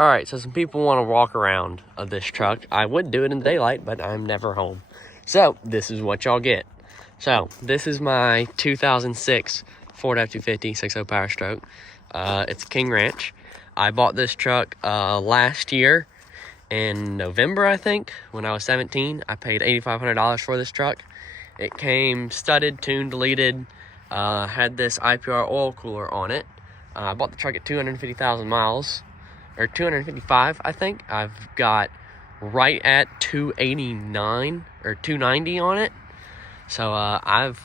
All right, so some people want to walk around of this truck. I would do it in daylight, but I'm never home. So this is what y'all get. So this is my 2006 Ford F-250 6.0 Power Stroke. It's a King Ranch. I bought this truck last year in November, I think, when I was 17. I paid $8,500 for this truck. It came studded, tuned, deleted, had this IPR oil cooler on it. I bought the truck at 250,000 miles, or 255, I think. I've got right at 289 or 290 on it. So I've,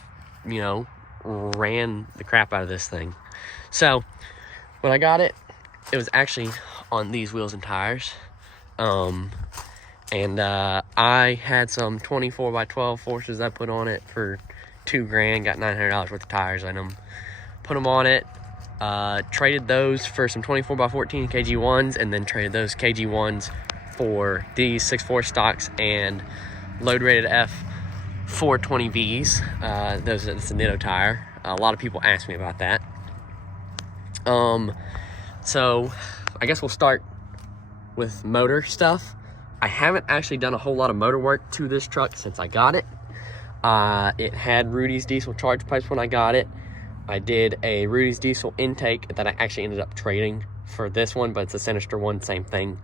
ran the crap out of this thing. So when I got it, it was actually on these wheels and tires. I had some 24x12 forces I put on it for $2,000, got $900 worth of tires in them. Put them on it, traded those for some 24x14 KG1s, and then traded those KG1s for these 6.4 stocks and load rated F 420Vs. It's a Nitto tire. A lot of people ask me about that. So I guess we'll start with motor stuff. I haven't actually done a whole lot of motor work to this truck since I got it. It had Rudy's diesel charge pipes when I got it. I did a Rudy's diesel intake that I actually ended up trading for this one, but it's a Sinister one, same thing.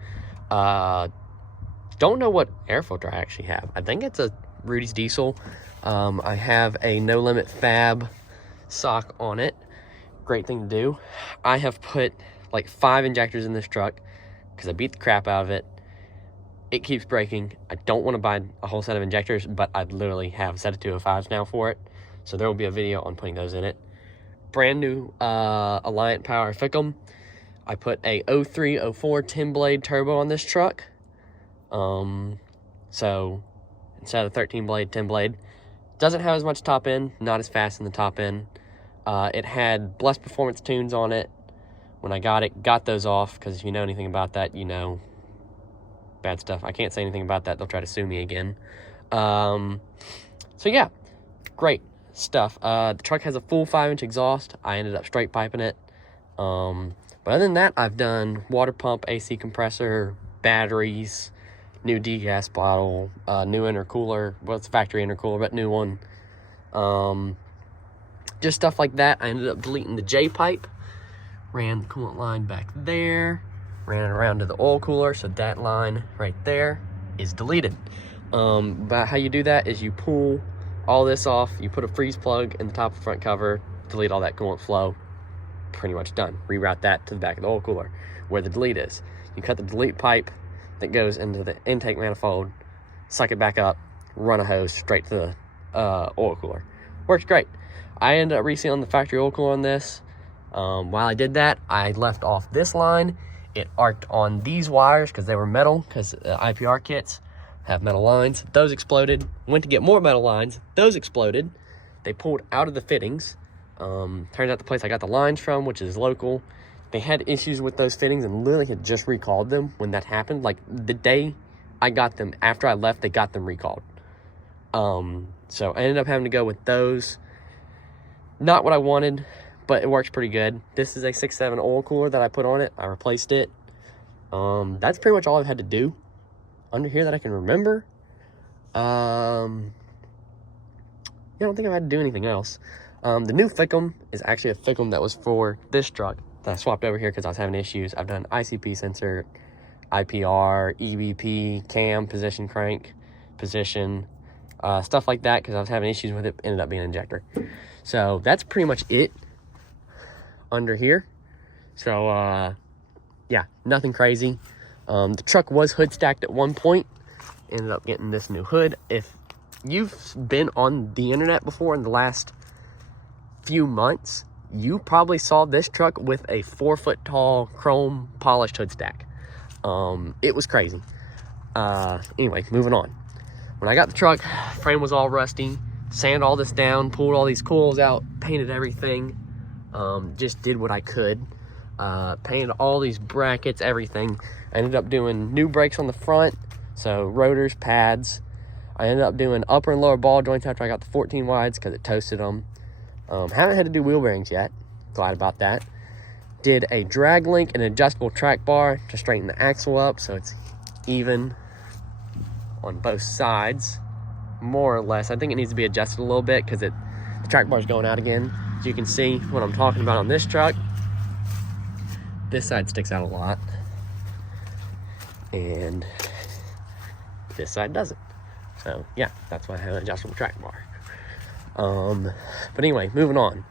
Don't know what air filter I actually have. I think it's a Rudy's diesel. I have a No Limit Fab sock on it. Great thing to do. I have put like 5 injectors in this truck because I beat the crap out of it. It keeps breaking. I don't want to buy a whole set of injectors, but I literally have a set of 205s now for it. So there will be a video on putting those in it. Brand new Alliant Power Fickum. I put a 0304 10 blade turbo on this truck. So instead of 13 blade, 10 blade. Doesn't have as much top end, not as fast in the top end. It had Blessed Performance tunes on it. When I got it, got those off, because if you know anything about that, you know bad stuff. I can't say anything about that. They'll try to sue me again. So yeah, great stuff. The truck has a full 5-inch exhaust. I ended up straight piping it. But other than that, I've done water pump, AC compressor, batteries, new degas bottle, new intercooler. Well, it's a factory intercooler, but new one. Just stuff like that. I ended up deleting the J pipe. Ran the coolant line back there. Ran it around to the oil cooler, so that line right there is deleted. But how you do that is you pull all this off, you put a freeze plug in the top of the front cover, delete all that coolant flow, pretty much done. Reroute that to the back of the oil cooler where the delete is. You cut the delete pipe that goes into the intake manifold, suck it back up, run a hose straight to the oil cooler. Works great. I ended up resealing the factory oil cooler on this. While I did that, I left off this line. It arced on these wires because they were metal, because IPR kits have metal lines. Those exploded. Went to get more metal lines. Those exploded. They pulled out of the fittings. Turns out the place I got the lines from, which is local, they had issues with those fittings and literally had just recalled them when that happened. Like the day I got them, after I left, they got them recalled. So I ended up having to go with those. Not what I wanted, but it works pretty good. This is a 6.7 oil cooler that I put on it. I replaced it. That's pretty much all I've had to do under here that I can remember. I don't think I've had to do anything else. The new Fickum is actually a Fickum that was for this truck that I swapped over here because I was having issues. I've done ICP sensor, IPR, EBP, cam, position crank, position, stuff like that because I was having issues with it. Ended up being an injector. So that's pretty much it under here. So yeah, nothing crazy. The truck was hood stacked at one point. Ended up getting this new hood. If you've been on the internet before in the last few months, you probably saw this truck with a 4-foot tall chrome polished hood stack. It was crazy. Anyway, moving on. When I got the truck, frame was all rusty. Sanded all this down, pulled all these coils out, painted everything. Just did what I could. Painted all these brackets, everything. I ended up doing new brakes on the front, so rotors, pads. I ended up doing upper and lower ball joints after I got the 14 wides because it toasted them. Haven't had to do wheel bearings yet. Glad about that. Did a drag link and adjustable track bar to straighten the axle up so it's even on both sides, more or less. I think it needs to be adjusted a little bit because the track bar is going out again. As you can see what I'm talking about on this truck. This side sticks out a lot, and this side doesn't. So yeah, that's why I have an adjustable track bar. But anyway, moving on.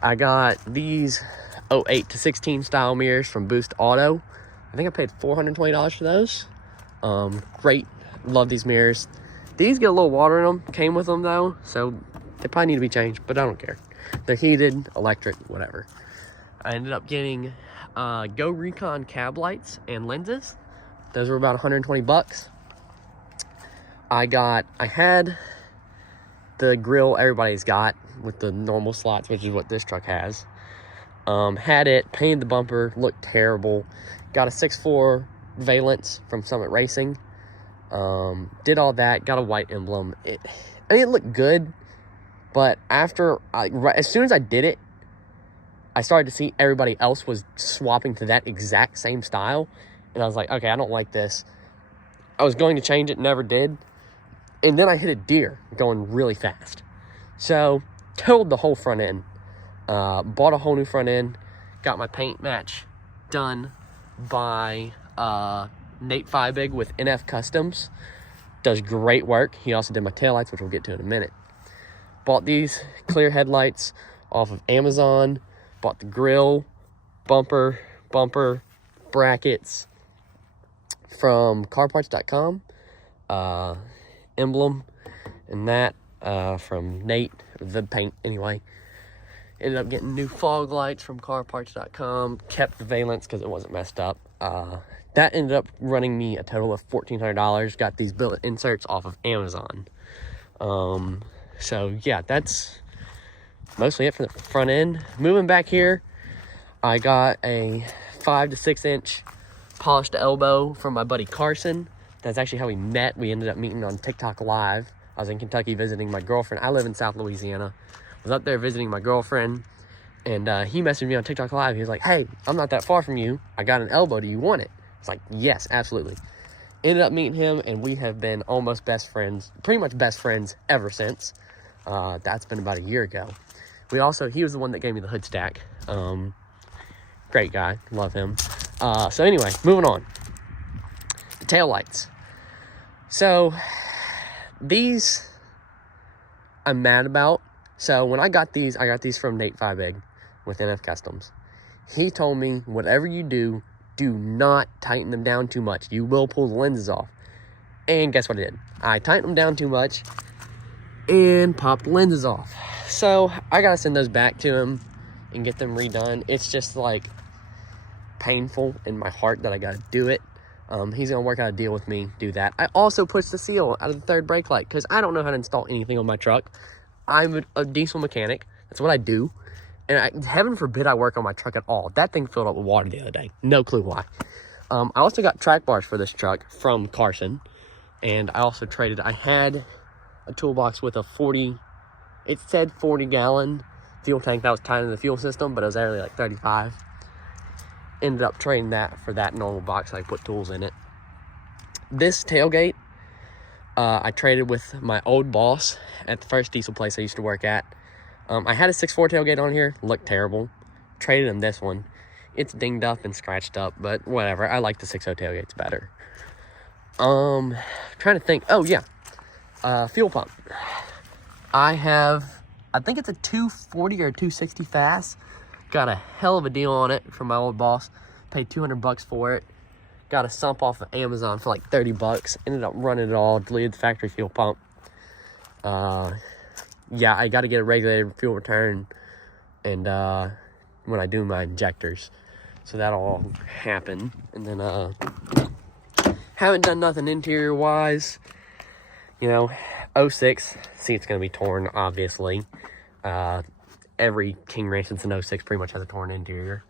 I got these 08 to 16 style mirrors from Boost Auto. I think I paid $420 for those. Great, love these mirrors. These get a little water in them, came with them though, so they probably need to be changed, but I don't care. They're heated, electric, whatever. I ended up getting Go Recon cab lights and lenses. Those were about 120 bucks. I had the grill everybody's got with the normal slots, which is what this truck has. Had it, painted the bumper, looked terrible. Got a 6.4 valence from Summit Racing. Did all that, got a white emblem. It looked good, but as soon as I did it, I started to see everybody else was swapping to that exact same style. And I was like, okay, I don't like this. I was going to change it, never did. And then I hit a deer going really fast. So, totaled the whole front end. Bought a whole new front end. Got my paint match done by Nate Feibig with NF Customs. Does great work. He also did my taillights, which we'll get to in a minute. Bought these clear headlights off of Amazon. Bought the grill, bumper, brackets from carparts.com. Emblem and that from Nate, the paint anyway. Ended up getting new fog lights from carparts.com. Kept the valence because it wasn't messed up. That ended up running me a total of $1,400. Got these billet inserts off of Amazon. So yeah, that's mostly it for the front end. Moving back here, I got a 5 to 6 inch polished elbow from my buddy Carson. That's actually how we met. We ended up meeting on TikTok Live. I was in Kentucky visiting my girlfriend. I live in South Louisiana. Was up there visiting my girlfriend, and he messaged me on TikTok Live. He was like, hey, I'm not that far from you. I got an elbow. Do you want it? It's like, yes, absolutely. Ended up meeting him, and we have been almost best friends, pretty much best friends ever since. That's been about a year ago. He was the one that gave me the hood stack. Great guy. Love him. So anyway, moving on. The taillights. So, these I'm mad about. So, when I got these from Nate Feibig with NF Customs. He told me, whatever you do not tighten them down too much. You will pull the lenses off. And guess what I did? I tightened them down too much and popped the lenses off. So, I gotta send those back to him and get them redone. It's just like painful in my heart that I gotta do it. He's gonna work out a deal with me, do that. I also pushed the seal out of the third brake light because I don't know how to install anything on my truck. I'm a diesel mechanic. That's what I do. And heaven forbid I work on my truck at all. That thing filled up with water the other day. No clue why. I also got track bars for this truck from Carson. And I also I had a toolbox with it said 40 gallon fuel tank that was tied into the fuel system, but it was actually like 35. Ended up trading that for that normal box. I put tools in it. This tailgate, I traded with my old boss at the first diesel place I used to work at. I had a 6.4 tailgate on here, looked terrible. Traded him this one. It's dinged up and scratched up, but whatever. I like the 6.0 tailgates better. Trying to think. Oh yeah, fuel pump. I think it's a 240 or 260 fast. Got a hell of a deal on it from my old boss. Paid $200 for it. Got a sump off of Amazon for like $30. Ended up running it all. Deleted the factory fuel pump. Yeah, I got to get a regulated fuel return, and when I do my injectors, so that'll all happen. And then haven't done nothing interior wise. You know, 06 seat's gonna be torn, obviously. Every King Ranch since an 06 pretty much has a torn interior.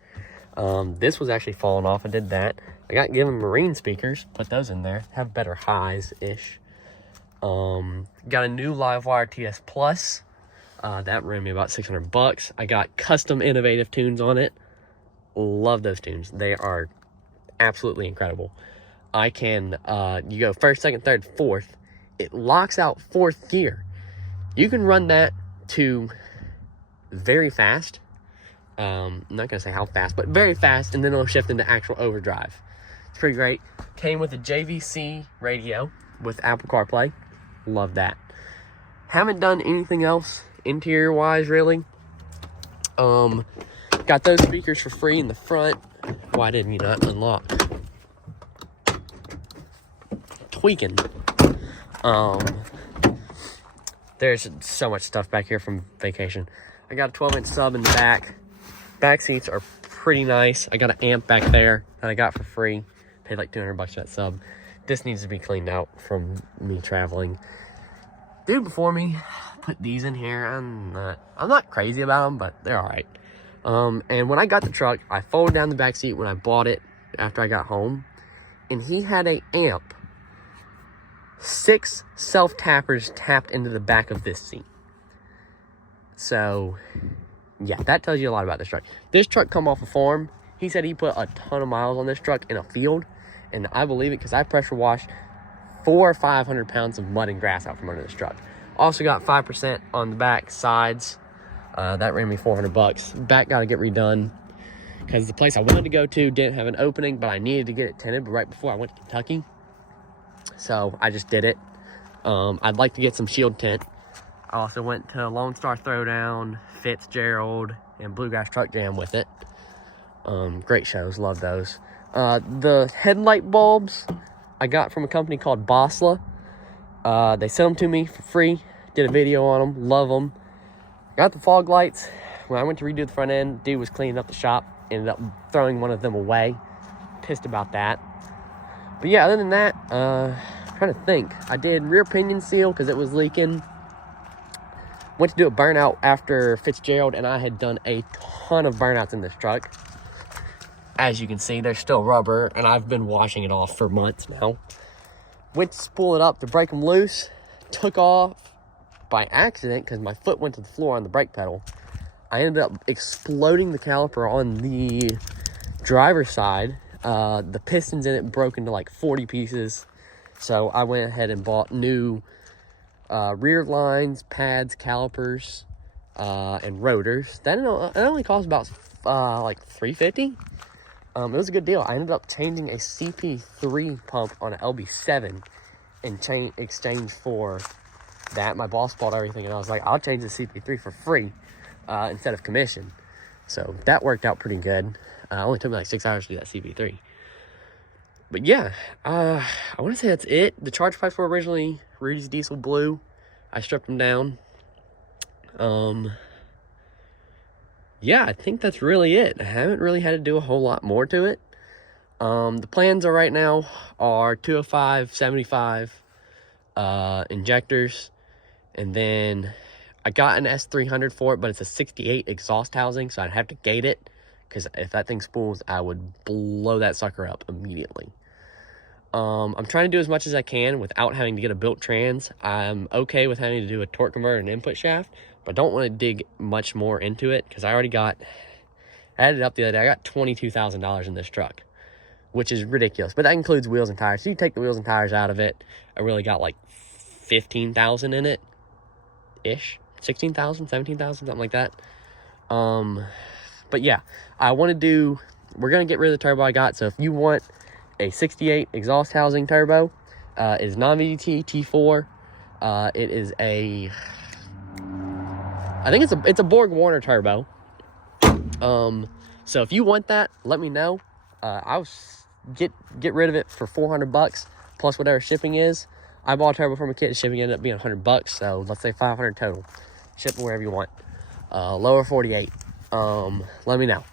This was actually falling off. I did that. I got given marine speakers, put those in there, have better highs ish. Got a new Livewire TS Plus. That ran me about $600. I got custom innovative tunes on it. Love those tunes. They are absolutely incredible. I can, you go first, second, third, fourth. It locks out fourth gear. You can run that to very fast. I'm not going to say how fast, but very fast, and then it'll shift into actual overdrive. It's pretty great. Came with a JVC radio with Apple CarPlay. Love that. Haven't done anything else interior-wise, really. Got those speakers for free in the front. Why didn't you not unlock? Tweaking. There's so much stuff back here from vacation. I got a 12-inch sub in the back. Back seats are pretty nice. I got an amp back there that I got for free. Paid like $200 for that sub. This needs to be cleaned out from me traveling. Dude before me put these in here. I'm not crazy about them, but they're all right. And when I got the truck, I folded down the back seat when I bought it after I got home, and he had a amp. 6 self-tappers tapped into the back of this seat. So, yeah, that tells you a lot about this truck. This truck come off a farm. He said he put a ton of miles on this truck in a field, and I believe it because I pressure washed 400 or 500 pounds of mud and grass out from under this truck. Also got 5% on the back sides. That ran me $400. Back got to get redone because the place I wanted to go to didn't have an opening, but I needed to get it tinted right before I went to Kentucky. So I just did it. I'd like to get some shield tint. I also went to Lone Star Throwdown, Fitzgerald, and Bluegrass Truck Jam with it. Great shows, love those. The headlight bulbs I got from a company called Bosla. They sent them to me for free. Did a video on them, love them. Got the fog lights. When I went to redo the front end, dude was cleaning up the shop. Ended up throwing one of them away. Pissed about that. But yeah, other than that, I'm trying to think. I did rear pinion seal because it was leaking. Went to do a burnout after Fitzgerald, and I had done a ton of burnouts in this truck. As you can see, there's still rubber, and I've been washing it off for months now. Went to spool it up to break them loose. Took off by accident because my foot went to the floor on the brake pedal. I ended up exploding the caliper on the driver's side. The pistons in it broke into like 40 pieces. So I went ahead and bought new rear lines, pads, calipers, and rotors. That only cost about like $350. It was a good deal. I ended up changing a CP3 pump on an LB7 in exchange for that. My boss bought everything, and I was like, I'll change the CP3 for free instead of commission. So that worked out pretty good. Only took me like 6 hours to do that CP3. But yeah, I want to say that's it. The charge pipes were originally Rudy's Diesel Blue. I stripped them down. Yeah, I think that's really it. I haven't really had to do a whole lot more to it. The plans are right now are 205, 75 injectors. And then I got an S300 for it, but it's a 68 exhaust housing, so I'd have to gate it. Because if that thing spools, I would blow that sucker up immediately. I'm trying to do as much as I can without having to get a built trans. I'm okay with having to do a torque converter and input shaft, but don't want to dig much more into it because I already I added it up the other day. I got $22,000 in this truck, which is ridiculous. But that includes wheels and tires. So you take the wheels and tires out of it, I really got like $15,000 in it, ish, $16,000, $17,000, something like that. But yeah, we're gonna get rid of the turbo I got. So if you want a 68 exhaust housing turbo, it is non-VDT T4. It is I think it's a Borg Warner turbo. So if you want that, let me know. I'll get rid of it for $400 plus whatever shipping is. I bought a turbo from a kit. Shipping ended up being $100, so let's say $500 total. Ship it wherever you want. Lower 48. Let me know.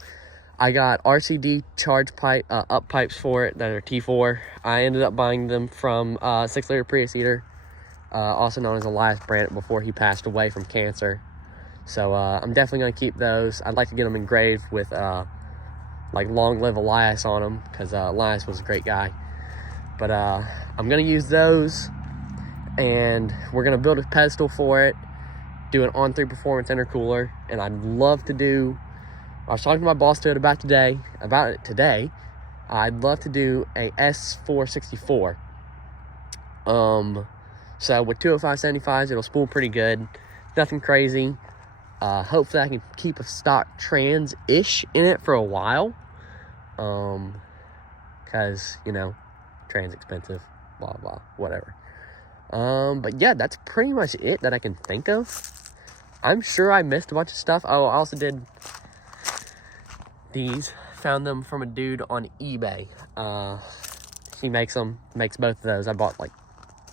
I got RCD charge pipe up pipes for it that are T4. I ended up buying them from 6-liter Prius Eater, also known as Elias Brandt, before he passed away from cancer. So I'm definitely going to keep those. I'd like to get them engraved with like Long Live Elias on them, because Elias was a great guy. But I'm going to use those, and we're going to build a pedestal for it, do an On3 Performance intercooler, and I'd love to do I was talking to my boss about it today. I'd love to do a S464. So with 205/75s, it'll spool pretty good. Nothing crazy. Hopefully I can keep a stock trans-ish in it for a while. Cause, you know, trans expensive, blah, blah, whatever. But yeah, that's pretty much it that I can think of. I'm sure I missed a bunch of stuff. Oh, I also did these. Found them from a dude on eBay. He makes both of those. I bought like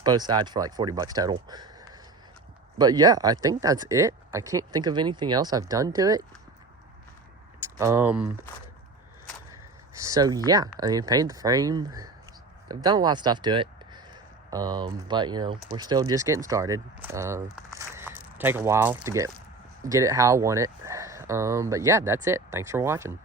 both sides for like $40 total. But yeah, I think that's it. I can't think of anything else I've done to it. So yeah, I mean, painted the frame. I've done a lot of stuff to it. But you know, we're still just getting started. Take a while to get it how I want it. But yeah, that's it. Thanks for watching.